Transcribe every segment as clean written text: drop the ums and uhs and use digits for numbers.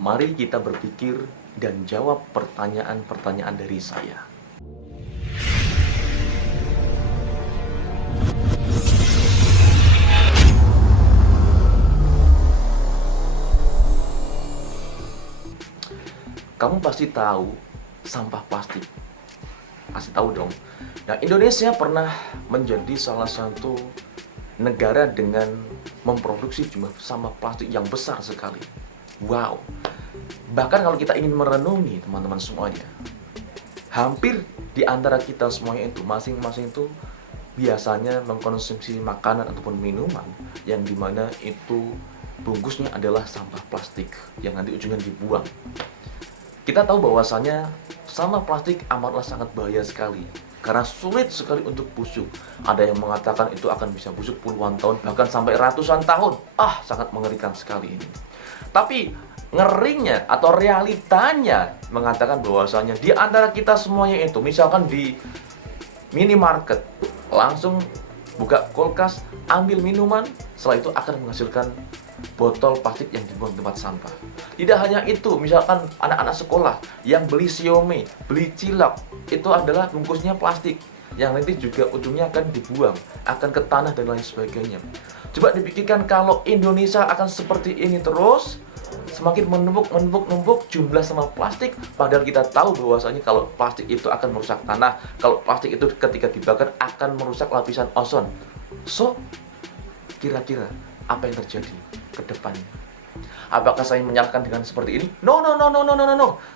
Mari kita berpikir dan jawab pertanyaan-pertanyaan dari saya. Kamu pasti tahu sampah plastik. Pasti tahu dong. Nah, Indonesia pernah menjadi salah satu negara dengan memproduksi jumlah sampah plastik yang besar sekali. Wow. Bahkan kalau kita ingin merenungi teman-teman semuanya, hampir di antara kita semuanya itu masing-masing itu biasanya mengkonsumsi makanan ataupun minuman yang dimana itu bungkusnya adalah sampah plastik yang nanti ujungnya dibuang. Kita tahu bahwasanya sampah plastik amatlah sangat bahaya sekali karena sulit sekali untuk busuk. Ada yang mengatakan itu akan bisa busuk puluhan tahun, bahkan sampai ratusan tahun. Sangat mengerikan sekali ini. Tapi ngerinya atau realitanya mengatakan bahwasanya di antara kita semuanya itu, misalkan di minimarket, langsung buka kulkas, ambil minuman, setelah itu akan menghasilkan botol plastik yang dibuang tempat sampah. Tidak hanya itu, misalkan anak-anak sekolah yang beli siomay, beli cilok, itu adalah bungkusnya plastik yang nanti juga ujungnya akan dibuang, akan ke tanah dan lain sebagainya. Coba dipikirkan kalau Indonesia akan seperti ini terus, semakin menumpuk jumlah sampah plastik, padahal kita tahu bahwasanya kalau plastik itu akan merusak tanah, kalau plastik itu ketika dibakar akan merusak lapisan ozon. So, kira-kira apa yang terjadi ke depannya? Apakah saya menyalahkan dengan seperti ini? No.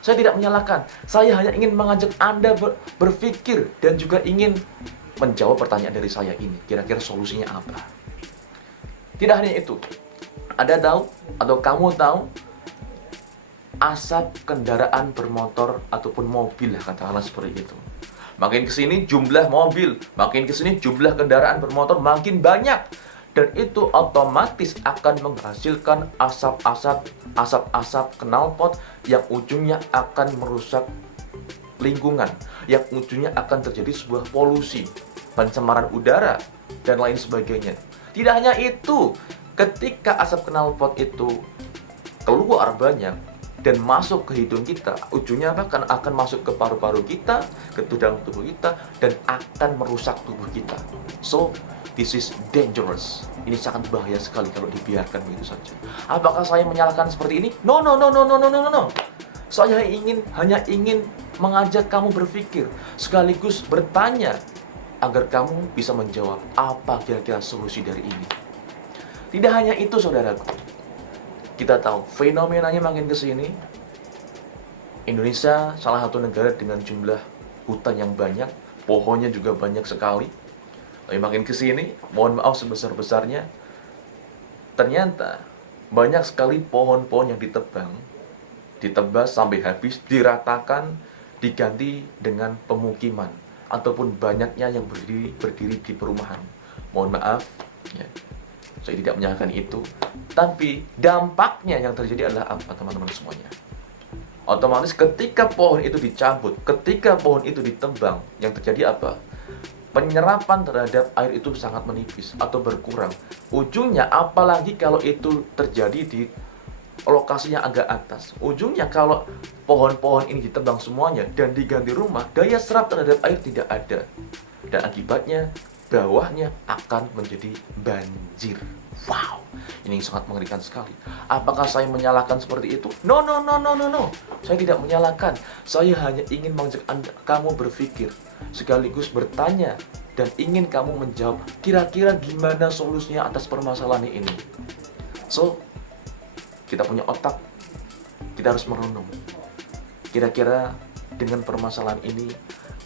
Saya tidak menyalahkan. Saya hanya ingin mengajak Anda berpikir dan juga ingin menjawab pertanyaan dari saya ini. Kira-kira solusinya apa? Tidak hanya itu. Anda tahu atau kamu tahu asap kendaraan bermotor ataupun mobil, katakanlah seperti itu. Makin kesini jumlah mobil, makin kesini jumlah kendaraan bermotor makin banyak. Dan itu otomatis akan menghasilkan asap-asap knalpot yang ujungnya akan merusak lingkungan, yang ujungnya akan terjadi sebuah polusi, pencemaran udara, dan lain sebagainya. Tidak hanya itu, ketika asap knalpot itu keluar banyak dan masuk ke hidung kita, ujungnya akan masuk ke paru-paru kita, ke dalam tubuh kita, dan akan merusak tubuh kita. So, this is dangerous. Ini sangat bahaya sekali kalau dibiarkan begitu saja. Apakah saya menyalahkan seperti ini? No. Saya hanya ingin mengajak kamu berpikir, sekaligus bertanya agar kamu bisa menjawab apa kira-kira solusi dari ini. Tidak hanya itu, saudaraku. Kita tahu fenomenanya makin ke sini. Indonesia salah satu negara dengan jumlah hutan yang banyak, pohonnya juga banyak sekali. Tapi makin ke sini, mohon maaf sebesar-besarnya, ternyata banyak sekali pohon-pohon yang ditebas sampai habis, diratakan, diganti dengan pemukiman ataupun banyaknya yang berdiri di perumahan. Mohon maaf, ya, saya tidak menyalahkan itu, tapi dampaknya yang terjadi adalah apa, teman-teman semuanya? Otomatis ketika pohon itu dicabut, ketika pohon itu ditebang, yang terjadi apa? Penyerapan terhadap air itu sangat menipis atau berkurang. Ujungnya, apalagi kalau itu terjadi di lokasi yang agak atas, ujungnya kalau pohon-pohon ini ditebang semuanya dan diganti rumah, daya serap terhadap air tidak ada. Dan akibatnya, bawahnya akan menjadi banjir. Wow, ini sangat mengerikan sekali. Apakah saya menyalahkan seperti itu? No. Saya tidak menyalahkan. Saya hanya ingin mengajak kamu berpikir, sekaligus bertanya, dan ingin kamu menjawab kira-kira gimana solusinya atas permasalahan ini. So, kita punya otak, kita harus merenung. Kira-kira dengan permasalahan ini,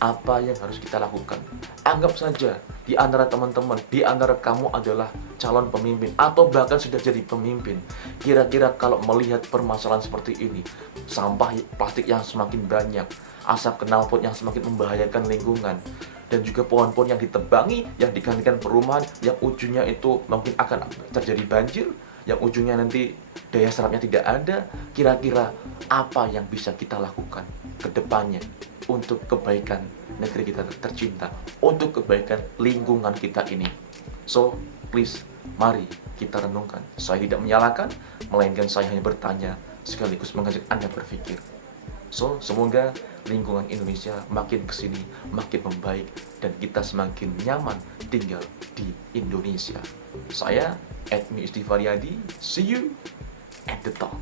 apa yang harus kita lakukan? Anggap saja di antara teman-teman, di antara kamu adalah calon pemimpin atau bahkan sudah jadi pemimpin. Kira-kira kalau melihat permasalahan seperti ini, sampah plastik yang semakin banyak, asap knalpot yang semakin membahayakan lingkungan, dan juga pohon-pohon yang ditebangi, yang digantikan perumahan, yang ujungnya itu mungkin akan terjadi banjir, yang ujungnya nanti daya serapnya tidak ada. Kira-kira apa yang bisa kita lakukan ke depannya untuk kebaikan negeri kita tercinta, untuk kebaikan lingkungan kita ini? So, please, mari kita renungkan. Saya tidak menyalahkan, melainkan saya hanya bertanya, sekaligus mengajak Anda berpikir. So, semoga lingkungan Indonesia makin kesini makin membaik dan kita semakin nyaman tinggal di Indonesia. Saya Edmi Istifaryadi, see you at the top.